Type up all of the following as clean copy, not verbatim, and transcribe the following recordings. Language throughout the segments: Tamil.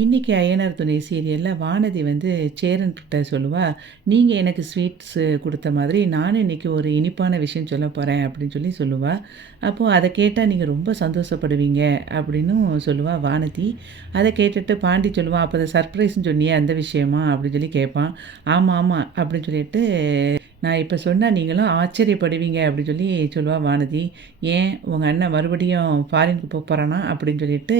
இன்னைக்கு அய்யனார் துணை சீரியல்ல வானதி வந்து சேரன் கிட்ட சொல்லுவா, "நீங்க எனக்கு ஸ்வீட்ஸு குடுத்த மாதிரி நானும் இன்னைக்கு ஒரு இனிப்பான விஷயம் சொல்லப் போறேன்" அப்படின்னு சொல்லுவா. அப்போ அத கேட்டா நீங்க ரொம்ப சந்தோஷப்படுவீங்க அப்படின்னும் சொல்லுவா வானதி. அத கேட்டுட்டு பாண்டி சொல்லுவான், "அப்ப அத சர்ப்ரைஸ்ன்னு சொன்னியே அந்த விஷயமா?" அப்படின்னு கேட்பான். "ஆமா, ஆமா" அப்படின்னு சொல்லிட்டு நான் இப்ப சொன்னா நீங்களும் ஆச்சரியப்படுவீங்க அப்படின்னு சொல்லுவா வானதி. "ஏன் உங்க அண்ணன் மறுபடியும் ஃபாரினுக்கு போறானா?" அப்படின்னு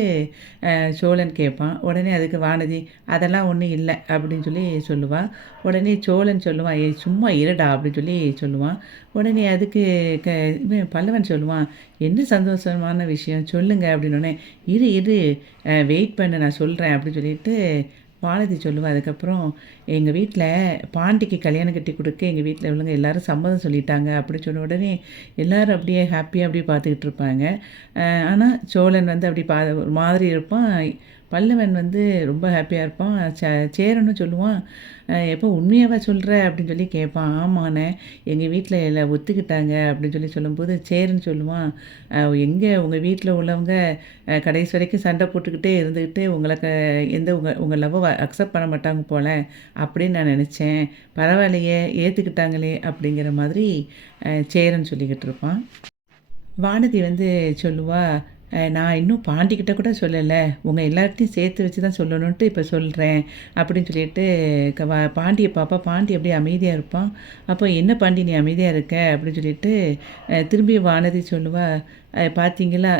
சோழன் கேட்பான். உடனே அதுக்கு வானதி, "அதெல்லாம் ஒண்ணும் இல்ல" அப்படின்னு சொல்லுவா. உடனே சோழன் சொல்லுவான், "ஏய் சும்மா இருடா" அப்படின்னு சொல்லுவான். உடனே அதுக்கு க இவன் பல்லவன் சொல்லுவான், "என்ன சந்தோஷமான விஷயம் சொல்லுங்க" அப்படின்னோனே, "இரு இரு வெயிட் பண்ணு நான் சொல்றேன்" அப்படின்னு வானதி சொல்லுவா. அதுக்கப்புறம் எங்கள் வீட்டில் பாண்டிக்கு கல்யாணம் கட்டி கொடுக்க எங்கள் வீட்டில் உள்ளவங்க எல்லாரும் சம்மதம் சொல்லிட்டாங்க அப்படி சொன்ன உடனே எல்லாரும் அப்படியே ஹாப்பியாக அப்படியே பார்த்துக்கிட்டு இருப்பாங்க. ஆனால் சோழன் வந்து அப்படி ஒரு மாதிரி இருப்பான். பல்லவன் வந்து ரொம்ப ஹாப்பியாக இருப்பான். சேரனும் சொல்லுவான், "எப்போ உண்மையாவா சொல்கிற?" அப்படின்னு கேட்பான். "ஆமாண்ணே எங்கள் வீட்டில் எல்லாம் ஒத்துக்கிட்டாங்க" அப்படின்னு சொல்லும்போது சேரன் சொல்லுவான், "எங்கே உங்கள் வீட்டில் உள்ளவங்க கடைசி வரைக்கும் சண்டை போட்டுக்கிட்டே இருந்துக்கிட்டு உங்களை எந்த உங்கள் லவ்வை அக்செப்ட் பண்ண மாட்டாங்க போல் அப்படின்னு நான் நினச்சேன். பரவாயில்லையே ஏற்றுக்கிட்டாங்களே" அப்படிங்கிற மாதிரி சேரன் சொல்லிக்கிட்டு இருப்பான். வானதி வந்து சொல்லுவா, நான் இன்னும் பாண்டிக்கிட்ட கூட சொல்லலை. உங்கள் எல்லார்ட்டையும் சேர்த்து வச்சு தான் சொல்லணுன்ட்டு இப்போ சொல்கிறேன்" அப்படின்னு பாண்டியை பார்ப்பா. பாண்டி அப்படியே அமைதியாக இருப்பான். அப்போ, "என்ன பாண்டி நீ அமைதியாக இருக்க?" அப்படின்னு திரும்பி வானதி சொல்லுவா, "பார்த்தீங்களா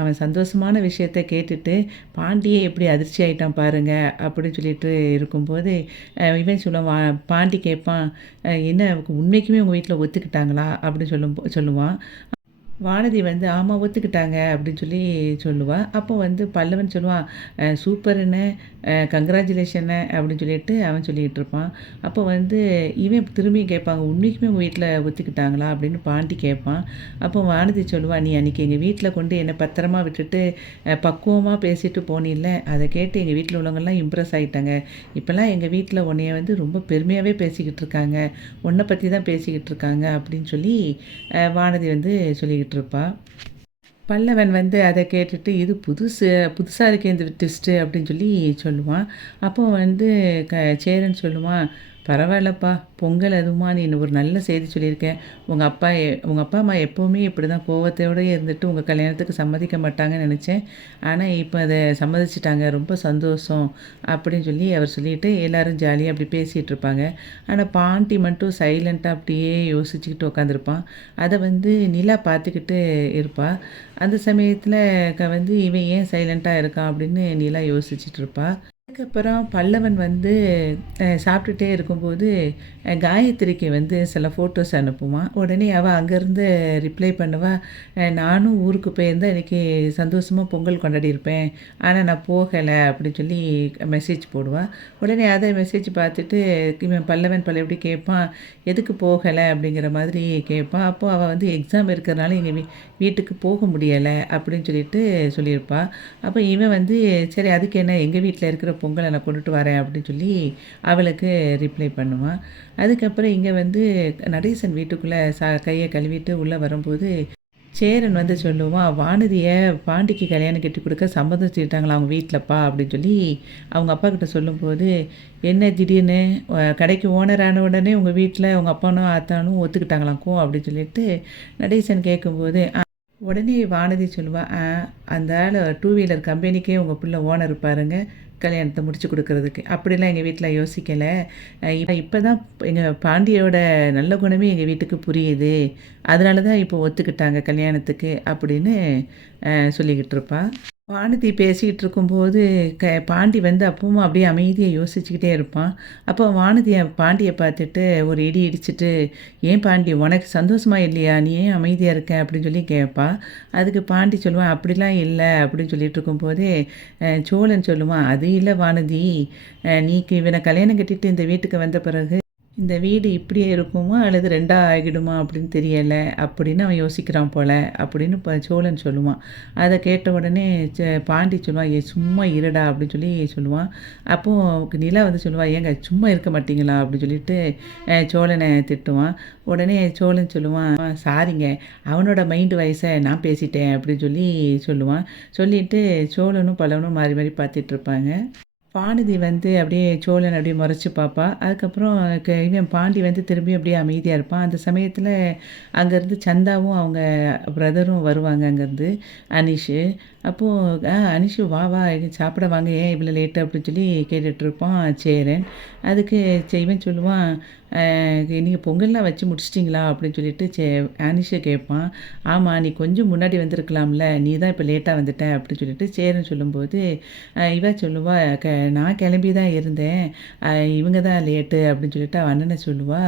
அவன் சந்தோஷமான விஷயத்த கேட்டுட்டு பாண்டியே எப்படி அதிர்ச்சி ஆகிட்டான் பாருங்க" அப்படின்னு இருக்கும்போது இவன் சொல்லுவான். பாண்டி கேட்பான், "என்ன உண்மைக்குமே உங்கள் வீட்டில் ஒத்துக்கிட்டாங்களா?" அப்படின்னு சொல்லுவான். வானதி வந்து ஆமாம் ஒத்துக்கிட்டாங்க அப்படின்னு சொல்லுவா. அப்போ வந்து பல்லவன் சொல்லுவான், சூப்பருன்னு கங்க்ராச்சுலேஷன்னு அப்படின்னு அவன் சொல்லிகிட்டு இருப்பான். அப்போ வந்து இவன் திரும்பியும் கேட்பாங்க, உண்மைக்குமே உங்கள் வீட்டில் ஒத்துக்கிட்டாங்களா அப்படின்னு பாண்டி கேட்பான். அப்போ வானதி சொல்லுவா, "நீ அன்றைக்கி எங்கள் வீட்டில் கொண்டு என்னை பத்திரமா விட்டுட்டு பக்குவமாக பேசிட்டு போனில்ல, அதை கேட்டு எங்கள் வீட்டில் உள்ளவங்கெல்லாம் இம்ப்ரெஸ் ஆகிட்டாங்க. இப்போல்லாம் எங்கள் வீட்டில் உன்னைய வந்து ரொம்ப பெருமையாகவே பேசிக்கிட்டு இருக்காங்க, உன்னை பற்றி தான் பேசிக்கிட்டு இருக்காங்க" அப்படின்னு வானதி வந்து சொல்லிக்கிட்டு இருப்பா. பல்லவன் வந்து அதை கேட்டுட்டு, "இது புதுசாக இருக்கே இந்த ட்விஸ்ட்டு" அப்படின்னு சொல்லுவான். அப்போ வந்து சேரன் சொல்லுவான், "பரவாயில்லப்பா, பொங்கல் அதுவுமா நீ ஒரு நல்ல செய்தி சொல்லியிருக்க. உங்கள் அப்பா அம்மா எப்போவுமே இப்படி தான் கோவத்தோடயே இருந்துட்டு உங்கள் கல்யாணத்துக்கு சம்மதிக்க மாட்டாங்கன்னு நினச்சேன். ஆனால் இப்போ அதை சம்மதிச்சிட்டாங்க. ரொம்ப சந்தோஷம்" அப்படின்னு அவர் சொல்லிட்டு எல்லோரும் ஜாலியாக அப்படி பேசிகிட்டு இருப்பாங்க. ஆனால் பாண்டி மட்டும் சைலண்ட்டாக அப்படியே யோசிச்சுக்கிட்டு உட்காந்துருப்பான். அதை வந்து நிலா பார்த்துக்கிட்டு இருப்பா. அந்த சமயத்தில் வந்து இவன் ஏன் சைலண்ட்டாக இருக்கான் அப்படின்னு நிலா யோசிச்சுட்டு இருப்பா. அதுக்கப்புறம் பல்லவன் வந்து சாப்பிட்டுட்டே இருக்கும்போது காயத்ரிக்கு வந்து சில ஃபோட்டோஸ் அனுப்புவான். உடனே அவள் அங்கேருந்து ரிப்ளை பண்ணுவா, "நானும் ஊருக்கு போயிருந்தால் இன்றைக்கி சந்தோஷமாக பொங்கல் கொண்டாடியிருப்பேன். ஆனால் நான் போகலை" அப்படின்னு மெசேஜ் போடுவாள். உடனே அதை மெசேஜ் பார்த்துட்டு இவன் பல்லவன் பழையபடி கேட்பான், "எதுக்கு போகலை?" அப்படிங்கிற மாதிரி கேட்பான். அப்போது அவள் வந்து எக்ஸாம் இருக்கிறதுனால எங்கள் வீட்டுக்கு போக முடியலை அப்படின்னு சொல்லியிருப்பாள். அப்போ இவன் வந்து, "சரி அதுக்கு என்ன, எங்கள் வீட்டில் இருக்கிற பொங்கலை நான் கொண்டுட்டு வரேன்" அப்படின்னு அவளுக்கு ரிப்ளை பண்ணுவான். அதுக்கப்புறம் இங்கே வந்து நடேசன் வீட்டுக்குள்ளே கையை கழுவிட்டு உள்ளே வரும்போது சேரன் வந்து சொல்லுவான், "வானதியை பாண்டிக்கு கல்யாணம் கட்டி கொடுக்க சம்மதம் சொல்லிட்டாங்களா அவங்க வீட்டிலப்பா" அப்படின்னு அவங்க அப்பா கிட்ட சொல்லும்போது, "என்ன திடீர்னு கடைக்கு ஓனர் ஆன உடனே உங்கள் வீட்டில் உங்கள் அப்பானும் ஆத்தானும் ஒத்துக்கிட்டாங்களாக்கும்" அப்படின்னு நடேசன் கேட்கும்போது உடனே வானதி சொல்லுவா, அந்த ஆள் டூ வீலர் கம்பெனிக்கே உங்கள் பிள்ளை ஓனர் பாருங்க, கல்யாணத்தை முடிச்சு கொடுக்கறதுக்கு. அப்படிலாம் எங்கள் வீட்டில் யோசிக்கலை. இப்போ தான் எங்கள் பாண்டியோட நல்ல குணமே எங்கள் வீட்டுக்கு புரியுது. அதனால தான் இப்போ ஒத்துக்கிட்டாங்க கல்யாணத்துக்கு" அப்படின்னு சொல்லிக்கிட்டு இருப்பா. வானதி பேசிக்கிட்டு இருக்கும்போது பாண்டி வந்து அப்பவும் அப்படியே அமைதியாக யோசிச்சுக்கிட்டே இருப்பான். அப்போ பாண்டியை பார்த்துட்டு ஒரு இடி இடிச்சிட்டு, "ஏன் பாண்டி உனக்கு சந்தோஷமா இல்லையா? நீ ஏன் அமைதியாக இருக்க?" அப்படின்னு கேட்பா. அதுக்கு பாண்டி சொல்லுவான், "அப்படிலாம் இல்லை" அப்படின்னு சொல்லிட்டு இருக்கும்போதே சோழன் சொல்லுவான், "அது இல்லை வானதி, நீக்கு இவனை கல்யாணம் கட்டிட்டு இந்த வீட்டுக்கு வந்த பிறகு இந்த வீடு இப்படியே இருக்குமா அல்லது ரெண்டாக ஆகிடுமா அப்படின்னு தெரியலை" அப்படின்னு அவன் யோசிக்கிறான் போல் அப்படின்னு சோழன் சொல்லுவான். அதை கேட்ட உடனே பாண்டி சொல்லுவான், "ஏ சும்மா இருடா" அப்படின்னு சொல்லுவான். அப்போது நிலா வந்து சொல்லுவாள், "ஏங்க சும்மா இருக்க மாட்டிங்களா" அப்படின்னு சோழனை திட்டுவான். உடனே சோழன் சொல்லுவான், "சாரிங்க, அவனோட மைண்டு வயசை நான் பேசிட்டேன்" அப்படின்னு சொல்லுவான். சொல்லிவிட்டு சோழனும் பல்லவனும் மாறி மாறி பார்த்துட்டு இருப்பாங்க. வானதி வந்து அப்படியே சோழன் அப்படியே முறைச்சு பார்ப்பா. அதுக்கப்புறம் இவன் பாண்டி வந்து திரும்பியும் அப்படியே அமைதியா இருப்பான். அந்த சமயத்தில அங்கேருந்து சந்தாவும் அவங்க பிரதரும் வருவாங்க அங்கேருந்து, அனீஷு. அப்போ அனீஷு வா வா இங்க சாப்பிட வாங்க, ஏன் இவ்வளோ லேட்டு அப்படின்னு சொல்லி கேட்டுட்ருப்பான் சேரன். அதுக்கு இவன் சொல்லுவான், நீங்கள் பொங்கல்லாம் வச்சு முடிச்சிட்டிங்களா அப்படின்னு சொல்லிட்டு அனீஷை கேட்பான். ஆமாம், நீ கொஞ்சம் முன்னாடி வந்திருக்கலாம்ல, நீ தான் இப்போ லேட்டாக வந்துட்ட அப்படின்னு சொல்லிட்டு சேரன் சொல்லும்போது, இவ சொல்லுவா, நான் கிளம்பி தான் இருந்தேன், இவங்க தான் லேட்டு அப்படின்னு சொல்லிட்டு அவன் அண்ணனை சொல்லுவா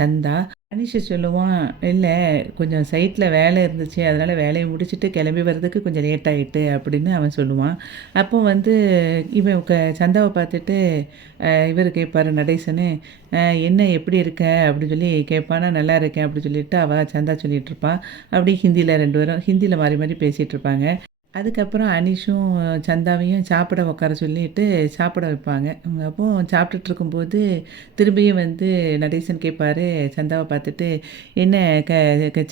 சந்தா. அனீஷ் சொல்லுவான், இல்லை கொஞ்சம் சைட்டில் வேலை இருந்துச்சு, அதனால் வேலையை முடிச்சுட்டு கிளம்பி வர்றதுக்கு கொஞ்சம் லேட் ஆகிட்டு அப்படின்னு அவன் சொல்லுவான். அப்போ வந்து இவன் சந்தாவை பார்த்துட்டு இவர் கேட்பார் நடேசனு, என்ன எப்படி இருக்க அப்படின்னு சொல்லி கேட்பானா. நல்லா இருக்கேன் அப்படின்னு சொல்லிட்டு அவள் சந்தா சொல்லிகிட்டு இருப்பாள். அப்படி ஹிந்தியில் ரெண்டு பேரும் ஹிந்தியில் மாறி மாறி பேசிகிட்டு இருப்பாங்க. அதுக்கப்புறம் அனீஷும் சந்தாவையும் சாப்பிட உட்கார சொல்லிட்டு சாப்பிட வைப்பாங்க. அப்போது சாப்பிட்டுட்டு இருக்கும்போது திரும்பியும் வந்து நடேசன் கேட்பாரு சந்தாவை பார்த்துட்டு, என்ன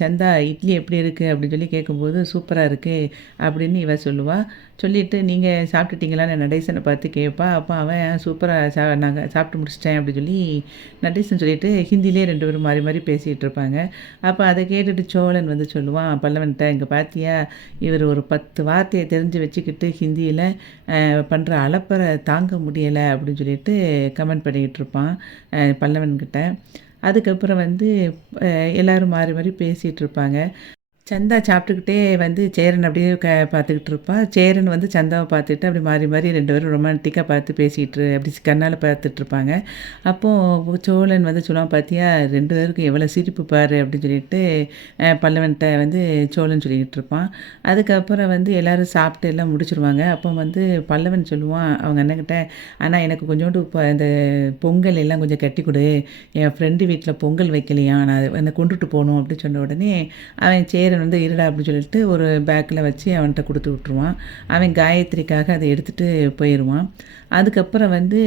சந்தா இட்லி எப்படி இருக்குது அப்படின்னு சொல்லி கேட்கும்போது, சூப்பராக இருக்குது அப்படின்னு இவ சொல்லுவாள். சொல்லிவிட்டு நீங்கள் சாப்பிட்டுட்டீங்களான்னு நடேசனை பார்த்து கேட்பா. அப்போ அவன் சூப்பராக நாங்கள் சாப்பிட்டு முடிச்சிட்டேன் அப்படின்னு சொல்லி நடேசன் சொல்லிவிட்டு ஹிந்திலே ரெண்டு பேரும் மாறி மாறி பேசிகிட்டு இருப்பாங்க. அப்போ அதை கேட்டுட்டு சோழன் வந்து சொல்லுவான் பல்லவன்கிட்ட, இங்கே பார்த்தியா, இவர் ஒரு 10 வார்த்தையை தெரிஞ்சு வச்சுக்கிட்டு ஹிந்தியில் பண்ணுற அலப்பறை தாங்க முடியலை அப்படின்னு சொல்லிட்டு கமெண்ட் பண்ணிக்கிட்டு இருப்பான் பல்லவன்கிட்ட. அதுக்கப்புறம் வந்து எல்லோரும் மாறி மாறி பேசிகிட்டு இருப்பாங்க. சந்தா சாப்பிட்டுக்கிட்டே வந்து சேரன் அப்படியே பார்த்துக்கிட்டு இருப்பா. சேரன் வந்து சந்தாவை பார்த்துட்டு அப்படி மாறி மாறி ரெண்டு பேரும் ரொமான்டிக்காக பார்த்து பேசிகிட்டு அப்படி கண்ணால் பார்த்துட்ருப்பாங்க. அப்போது சோழன் வந்து சொல்லுவான், பார்த்தியா ரெண்டு பேருக்கும் எவ்வளோ சிரிப்பு பாரு அப்படின்னு சொல்லிட்டு பல்லவன்கிட்ட வந்து சோழன் சொல்லிக்கிட்டு இருப்பான். அதுக்கப்புறம் வந்து எல்லோரும் சாப்பிட்டு எல்லாம் முடிச்சிருவாங்க. அப்போ வந்து பல்லவன் சொல்லுவான் அவங்க அண்ணன்கிட்ட, ஆனால் எனக்கு கொஞ்சோண்டு இப்போ இந்த பொங்கல் எல்லாம் கொஞ்சம் கட்டி கொடு, என் ஃப்ரெண்டு வீட்டில் பொங்கல் வைக்கலையா, நான் என்னை கொண்டுட்டு போகணும் அப்படின்னு சொன்ன உடனே அவன் சேரன் வந்து இருடா அப்படின்னு சொல்லிட்டு ஒரு பேக்கில் வச்சு அவன்கிட்ட கொடுத்து விட்ருவான். அவன் காயத்ரிக்காக அதை எடுத்துகிட்டு போயிடுவான். அதுக்கப்புறம் வந்து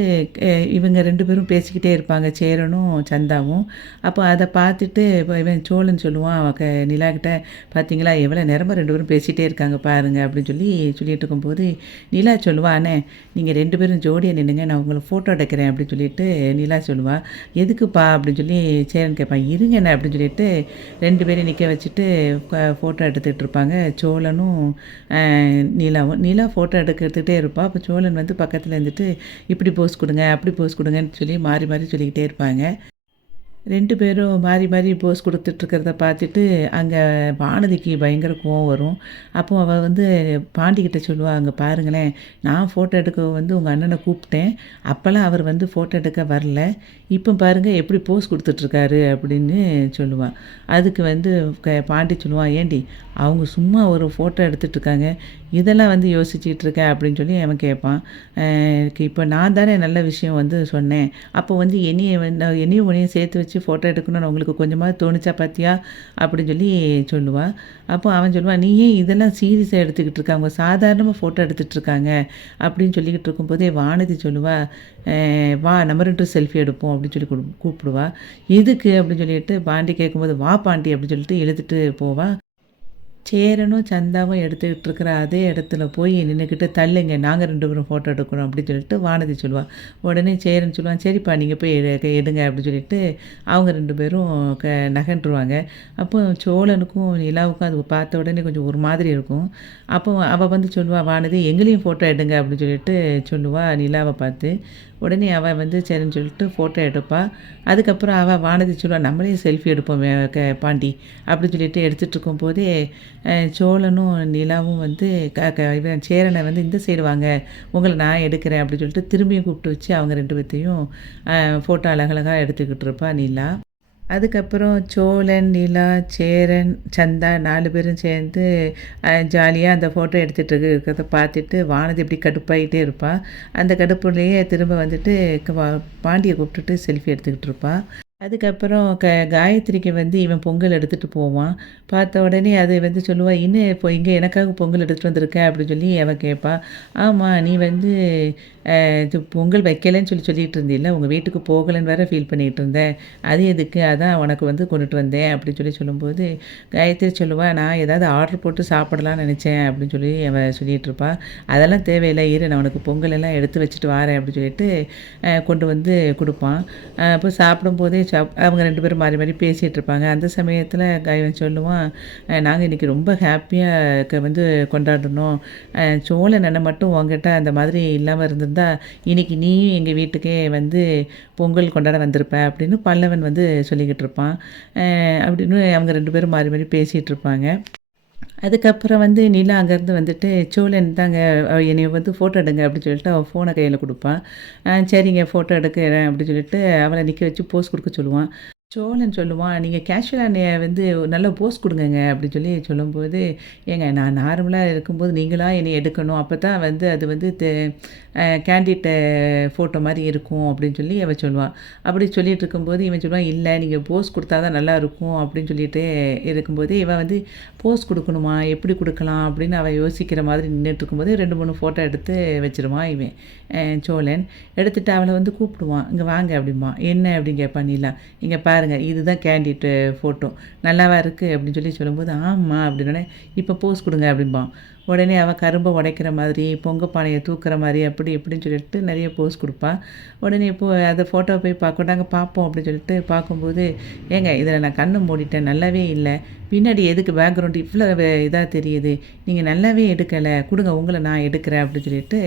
இவங்க ரெண்டு பேரும் பேசிக்கிட்டே இருப்பாங்க, சேரனும் சந்தாவும். அப்போ அதை பார்த்துட்டு இப்போ இவன் சோழன் சொல்லுவான் நிலாக்கிட்ட, பார்த்தீங்களா எவ்வளோ நேரமாக ரெண்டு பேரும் பேசிகிட்டே இருக்காங்க பாருங்க அப்படின்னு சொல்லிட்டு இருக்கும்போது நிலா சொல்லுவா, அண்ணே நீங்கள் ரெண்டு பேரும் ஜோடியாக நின்றுங்க, நான் உங்களை ஃபோட்டோ எடுக்கிறேன் அப்படின்னு சொல்லிட்டு நிலா சொல்லுவா. எதுக்குப்பா அப்படின்னு சொல்லி சேரன் கேட்பான். இருங்கண்ணே அப்படின்னு சொல்லிட்டு ரெண்டு பேரும் நிற்க வச்சுட்டு ஃபோட்டோ எடுத்துகிட்டு இருப்பாங்க சோழனும் நிலாவும். நிலா ஃபோட்டோ எடுத்துகிட்டே இருப்பாள். அப்போ சோழன் வந்து பக்கத்தில் இருந்துட்டு இப்படி போஸ் கொடுங்க அப்படி போஸ் கொடுங்கன்னு சொல்லி மாறி மாறி சொல்லிக்கிட்டே இருப்பாங்க. ரெண்டு பேரும் மாறி மாறி போஸ் கொடுத்துட்ருக்கிறத பார்த்துட்டு அங்கே வானதிக்கு பயங்கர கோவம் வரும். அப்போ அவள் வந்து பாண்டிக்கிட்ட சொல்லுவாள், அங்கே பாருங்களேன், நான் ஃபோட்டோ எடுக்க வந்து உங்கள் அண்ணனை கூப்பிட்டேன், அப்போல்லாம் அவர் வந்து ஃபோட்டோ எடுக்க வரல, இப்போ பாருங்கள் எப்படி போஸ் கொடுத்துட்ருக்காரு அப்படின்னு சொல்லுவாள். அதுக்கு வந்து பாண்டி சொல்லுவான், ஏண்டி அவங்க சும்மா ஒரு ஃபோட்டோ எடுத்துகிட்ருக்காங்க, இதெல்லாம் வந்து யோசிச்சுட்டு இருக்கேன் அப்படின்னு சொல்லி அவன் கேட்பான். இப்போ நான் தானே நல்ல விஷயம் வந்து சொன்னேன், அப்போ வந்து என்னையும் உன்னையும் சேர்த்து வச்சு ஃபோட்டோ எடுக்கணும்னு உங்களுக்கு கொஞ்சமாக தோணுச்சா பார்த்தியா அப்படின்னு சொல்லி சொல்லுவாள். அப்போ அவன் சொல்லுவான், நீ ஏன் இதெல்லாம் சீரியஸாக எடுத்துக்கிட்டு இருக்க, அவங்க சாதாரணமாக ஃபோட்டோ எடுத்துகிட்ருக்காங்க அப்படின்னு சொல்லிக்கிட்டு இருக்கும்போதே வானதி சொல்லுவா, வா நம்ம ரெண்டு செல்ஃபி எடுப்போம் அப்படின்னு சொல்லி கூப்பிடுவா. எதுக்கு அப்படின்னு சொல்லிட்டு பாண்டி கேட்கும்போது, வா பாண்டி அப்படின்னு சொல்லிட்டு இழுத்துட்டு போவா. சேரனும் சந்தாவும் எடுத்துக்கிட்டு இருக்கிற அதே இடத்துல போய் நின்றுக்கிட்டு, தள்ளுங்க நாங்கள் ரெண்டு பேரும் ஃபோட்டோ எடுக்கணும் அப்படின்னு சொல்லிட்டு வானதி சொல்லுவாள். உடனே சேரன் சொல்லுவான், சரிப்பா நீங்கள் போய் எடுங்க அப்படின்னு சொல்லிட்டு அவங்க ரெண்டு பேரும் நகன்றுவாங்க. அப்போ சோழனுக்கும் நிலாவுக்கும் அது பார்த்த உடனே கொஞ்சம் ஒரு மாதிரி இருக்கும். அப்போ அவள் வந்து சொல்லுவாள், வானதி எங்களையும் ஃபோட்டோ எடுங்க அப்படின்னு சொல்லிட்டு சொல்லுவாள் நிலாவை பார்த்து. உடனே அவள் வந்து சரின்னு சொல்லிட்டு ஃபோட்டோ எடுப்பாள். அதுக்கப்புறம் அவள் வானதி சொல்லுவாள், நம்மளே செல்ஃபி எடுப்போம் பாண்டி அப்படின்னு சொல்லிட்டு எடுத்துகிட்டு இருக்கும்போதே சோழனும் நிலாவும் வந்து இவன் சேரனை வந்து இந்த சைடு வாங்க உங்களை நான் எடுக்கிறேன் அப்படின்னு சொல்லிட்டு திரும்பியும் கூப்பிட்டு வச்சு அவங்க ரெண்டு பேர்த்தையும் ஃபோட்டோ அழகழகாக எடுத்துக்கிட்டு இருப்பா நிலா. அதுக்கப்புறம் சோழன், நிலா, சேரன், சந்தா 4 பேரும் சேர்ந்து ஜாலியாக அந்த ஃபோட்டோ எடுத்துகிட்டு இருக்கிறத பார்த்துட்டு வானதி இப்படி கடுப்பாகிட்டே இருப்பாள். அந்த கடுப்புலேயே திரும்ப வந்துட்டு பாண்டியை கூப்பிட்டுட்டு செல்ஃபி எடுத்துக்கிட்டு இருப்பாள். அதுக்கப்புறம் காயத்ரிக்கு வந்து இவன் பொங்கல் எடுத்துகிட்டு போவான். பார்த்த உடனே அது வந்து சொல்லுவா, "என்ன இப்போ இங்கே எனக்காக பொங்கல் எடுத்துகிட்டு வந்திருக்க?" அப்படின்னு சொல்லி அவ கேட்பா. "ஆமா, நீ வந்து இது பொங்கல் வைக்கலைன்னு சொல்லிட்டு இருந்தீல்ல, உங்கள் வீட்டுக்கு போகலைன்னு வேற ஃபீல் பண்ணிகிட்டு இருந்தேன். அது எதுக்கு? அதான் உனக்கு வந்து கொண்டுட்டு வந்தேன்." அப்படின்னு சொல்லும்போது, காயத்ரி சொல்லுவா, "நான் ஏதாவது ஆர்டர் போட்டு சாப்பிடலான்னு நினச்சேன்." அப்படின்னு சொல்லி அவ சொல்லிகிட்டு இருப்பா. "அதெல்லாம் தேவையில்ல, இரு நான் உனக்கு பொங்கல் எல்லாம் எடுத்து வச்சுட்டு வாரேன்." அப்படின்னு சொல்லிட்டு கொண்டு வந்து குடுப்பான். அப்போ சாப்பிடும்போதே அவங்க 2 பேரும் மாறி மாறி பேசிகிட்டு இருப்பாங்க. அந்த சமயத்தில் இவன் சொல்லுவான், "நாங்கள் இன்றைக்கி ரொம்ப ஹேப்பியாக வந்து கொண்டாடினோம். சோழன் அண்ணன் மட்டும் உன்கிட்ட அந்த மாதிரி இல்லாமல் இருந்திருந்தா, இன்றைக்கி நீயும் எங்கள் வீட்டுக்கே வந்து பொங்கல் கொண்டாட வந்திருப்ப." அப்படின்னு பல்லவன் வந்து சொல்லிக்கிட்டு இருப்பான். அப்படின்னு அவங்க 2 பேரும் மாறி மாறி பேசிகிட்டு இருப்பாங்க. அதுக்கப்புறம் வந்து நிலா அங்கேருந்து வந்துட்டு, "சோழன் இந்தாங்க என்னைய வந்து ஃபோட்டோ எடுங்க." அப்படின்னு சொல்லிட்டு அவள் ஃபோனை கையில் குடுப்பா. சரிங்க ஃபோட்டோ எடுக்கிறேன்." அப்படின்னு சொல்லிட்டு அவளை நிற்க வச்சு போஸ் குடுக்க சொல்லுவான். சோழன் சொல்லுவான், "நீங்கள் கேஷுவலா வந்து நல்ல போஸ் குடுங்கங்க." அப்படின்னு சொல்லும்போது, "ஏங்க நான் நார்மலா இருக்கும்போது நீங்களா என்னைய எடுக்கணும். அப்போ தான் வந்து அது வந்து கேண்டிட் ஃபோட்டோ மாரி இருக்கும்." அப்படின்னு சொல்லி அவ சொல்லுவா. அப்படி சொல்லிட்டு இருக்கும்போது இவன் சொல்லுவான், "இல்ல நீங்கள் போஸ் குடுத்தா தான் நல்லாயிருக்கும்." அப்படின்னு சொல்லிட்டு இருக்கும்போது, இவன் வந்து போஸ் குடுக்கணுமா? எப்படி குடுக்கலாம்? அப்படின்னு அவன் யோசிக்கிற மாதிரி நின்னுட்டு இருக்கும்போது 2, 3 ஃபோட்டோ எடுத்து வச்சுருவான் இவன் சோழன். எடுத்துட்டு அவள வந்து கூப்பிடுவான். "இங்க வாங்க." அப்படிம்பான். "என்ன?" அப்படின்னு கேட்பா நிலா. "இங்க பாருங்க, இதுதான் கேண்டிட் ஃபோட்டோ. நல்லாவா இருக்கு?" அப்படின்னு சொல்லும்போது, "ஆமா." அப்படின்னோனே, "இப்போ போஸ் குடுங்க." அப்படிம்பான். உடனே அவள் கரும்பை உடைக்கிற மாதிரி, பொங்க பானையை தூக்குற மாதிரி, அப்படி இப்படின்னு சொல்லிட்டு நிறைய போஸ் கொடுப்பா. உடனே அந்த ஃபோட்டோவை போய் நாங்கள் பார்ப்போம் அப்படின்னு சொல்லிட்டு பார்க்கும்போது, "ஏங்க இதில் நான் கண்ணை மூடிட்டேன், நல்லாவே இல்லை. பின்னாடி எதுக்கு பேக்ரவுண்டு இவ்வளோ இதாக தெரியுது? நீங்கள் நல்லாவே எடுக்கலை, கொடுங்க உங்களை நான் எடுக்கிறேன்." அப்படின்னு சொல்லிட்டு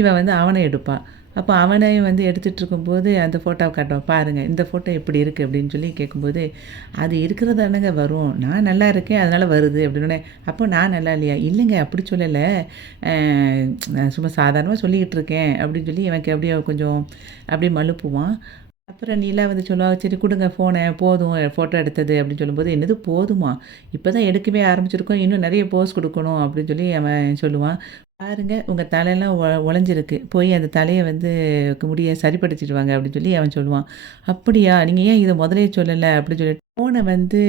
இவன் வந்து அவனை எடுப்பாள். அப்போ அவனையும் வந்து எடுத்துகிட்டு இருக்கும்போது அந்த ஃபோட்டோவை காட்டுவான். "பாருங்கள், இந்த ஃபோட்டோ எப்படி இருக்குது?" அப்படின்னு சொல்லி கேட்கும்போது, "அது இருக்கிறதானங்க வரும். நான் நல்லா இருக்கேன் அதனால் வருது." அப்படின்னோடனே, "அப்போ நான் நல்லா இல்லையா?" "இல்லைங்க அப்படி சொல்லலை, நான் சும்மா சாதாரணமாக சொல்லிக்கிட்டு இருக்கேன்." அப்படின்னு சொல்லி எனக்கு அப்படியே கொஞ்சம் அப்படியே மழுப்புவான். அப்புறம் நிலா வந்து சொல்லுவா, "சரி கொடுங்க ஃபோனை, போதும் ஃபோட்டோ எடுத்தது." அப்படின்னு சொல்லும்போது, "என்னது போதுமா? இப்போ தான் எடுக்கவே ஆரம்பிச்சிருக்கோம், இன்னும் நிறைய போஸ் கொடுக்கணும்." அப்படின்னு சொல்லி அவன் சொல்லுவான். "பாருங்க உங்க தலையெல்லாம் உடைஞ்சிருக்கு. போய் அந்த தலைய வந்து முடிய சரிப்படுத்திட்டு வாங்க." அப்படின்னு சொல்லி அவன் சொல்லுவான். "அப்படியா? நீங்க ஏன் இத முதல்லயே சொல்லல?" அப்படின்னு சொல்லிட்டு ஃபோன வந்து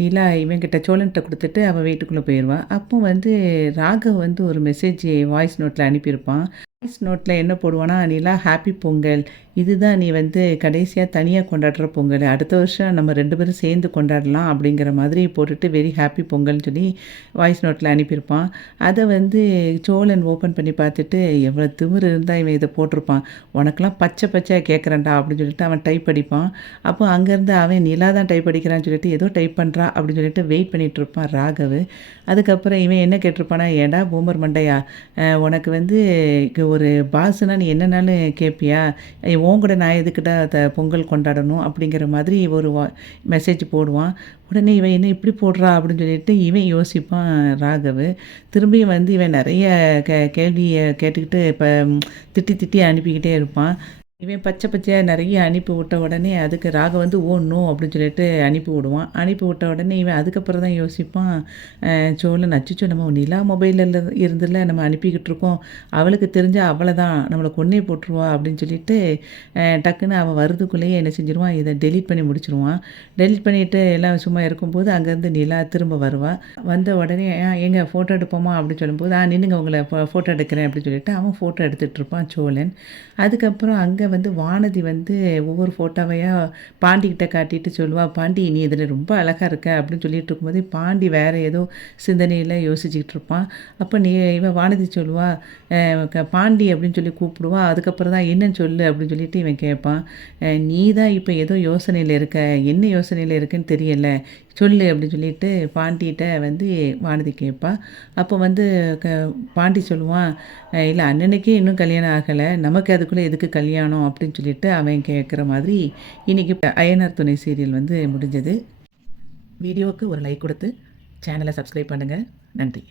நிலா இவன்கிட்ட சோழன்ட்ட குடுத்துட்டு அவ வீட்டுக்குள்ள போயிருவா. அப்போ வந்து ராகவ் வந்து ஒரு மெசேஜ் வாய்ஸ் நோட்ல அனுப்பியிருப்பான். வாய்ஸ் நோட்ல என்ன போடுவான்னா, "நிலா ஹேப்பி பொங்கல். இதுதான் நீ வந்து கடைசியா தனியா கொண்டாடுற பொங்கல். அடுத்த வருஷம் நம்ம 2 பேரும் சேர்ந்து கொண்டாடலாம்." அப்படிங்கிற மாதிரி போட்டுட்டு வெரி ஹேப்பி பொங்கல்னு சொல்லி வாய்ஸ் நோட்ல அனுப்பியிருப்பான். அத வந்து சோழன் ஓப்பன் பண்ணி பார்த்துட்டு, எவ்வளோ திமிரு இருந்தா இவன் இத போட்டிருப்பான். "உனக்கெல்லாம் பச்சை பச்சையா கேட்குறேன்டா." அப்படின்னு சொல்லிட்டு அவன் டைப் அடிப்பான். அப்போ அங்கேருந்து அவன் நிலா தான் டைப் அடிக்கிறான்னு சொல்லிட்டு ஏதோ டைப் பண்ணுறா அப்படின்னு சொல்லிட்டு வெயிட் பண்ணிட்டு இருப்பான் ராகவ். அதுக்கப்புறம் இவன் என்ன கேட்டிருப்பானா, "ஏன்டா பூமர் மண்டையா, உனக்கு வந்து ஒரு பாஸ்னா நீ என்னனாலும் கேட்பியா? உன் கூட நான் எதுக்குடா பொங்கல் கொண்டாடணும்?" அப்படிங்கிற மாதிரி ஒரு மெசேஜ் போடுவான். உடனே இவன் என்ன இப்படி போடுறா அப்படின்னு சொல்லிட்டு இவன் யோசிப்பான் ராகவ். திரும்பியும் வந்து இவன் நிறைய கேள்வியை கேட்டுக்கிட்டு இப்போ திட்டி திட்டி அனுப்பிக்கிட்டே இருப்பான். இவன் பச்சை பச்சையா நிறைய அனுப்பி விட்ட உடனே அதுக்கு ராகவ் வந்து "ஓ நோ" அப்படின்னு சொல்லிட்டு அனுப்பி விடுவான். அனுப்பி விட்ட உடனே இவன் அதுக்கப்புறம் தான் யோசிப்பான், சோழன் அச்சச்சோ நம்ம நிலா மொபைலில் இருந்துல நம்ம அனுப்பிக்கிட்டு இருக்கோம், அவளுக்கு தெரிஞ்சா அவ்வளோதான் நம்மளை கொன்னே போட்டுருவா அப்படின்னு சொல்லிட்டு டக்குன்னு அவன் வரதுக்குள்ளேயே என்ன செஞ்சிருவான், இதை டெலீட் பண்ணி முடிச்சிருவான். டெலீட் பண்ணிவிட்டு எல்லாம் சும்மா இருக்கும்போது அங்கேருந்து நிலா திரும்ப வருவாள். வந்த உடனே "ஏங்க ஃபோட்டோ எடுப்போமா?" அப்படின்னு சொல்லும்போது, நின்னுங்க உங்களை ஃபோட்டோ எடுக்கிறேன்." அப்படின்னு சொல்லிட்டு அவன் ஃபோட்டோ எடுத்துகிட்டு இருப்பான் சோழன். அதுக்கப்புறம் அங்கே வந்து வானதி வந்து ஒவ்வொரு ஃபோட்டோவையா பாண்டிக்கிட்ட காட்டிட்டு சொல்லுவா, "பாண்டி நீ இதில் ரொம்ப அழகாக இருக்க." அப்படின்னு சொல்லிட்டு இருக்கும்போது பாண்டி வேறு ஏதோ சிந்தனையில் யோசிச்சுக்கிட்டு இருப்பான். அப்போ இவன் வானதி சொல்லுவா, பாண்டி அப்படின்னு சொல்லி கூப்பிடுவா. அதுக்கப்புறம் தான் "என்னன்னு சொல்லு." அப்படின்னு சொல்லிட்டு இவன் கேட்பான். "நீ தான் இப்போ ஏதோ யோசனையில் இருக்க, என்ன யோசனையில் இருக்குன்னு தெரியல, சொல்லு." அப்படின்னு சொல்லிட்டு பாண்டிகிட்ட வந்து வானதி கேட்பா. அப்போ வந்து பாண்டி சொல்லுவான், "இல்லை அண்ணனுக்கே இன்னும் கல்யாணம் ஆகலை, நமக்கு அதுக்குள்ளே எதுக்கு கல்யாணம்?" அப்படின்னு சொல்லிட்டு அவன் கேட்குற மாதிரி இன்றைக்கி அய்யனார் துணை சீரியல் வந்து முடிஞ்சது. வீடியோவுக்கு ஒரு லைக் கொடுத்து சேனலை சப்ஸ்கிரைப் பண்ணுங்கள். நன்றி.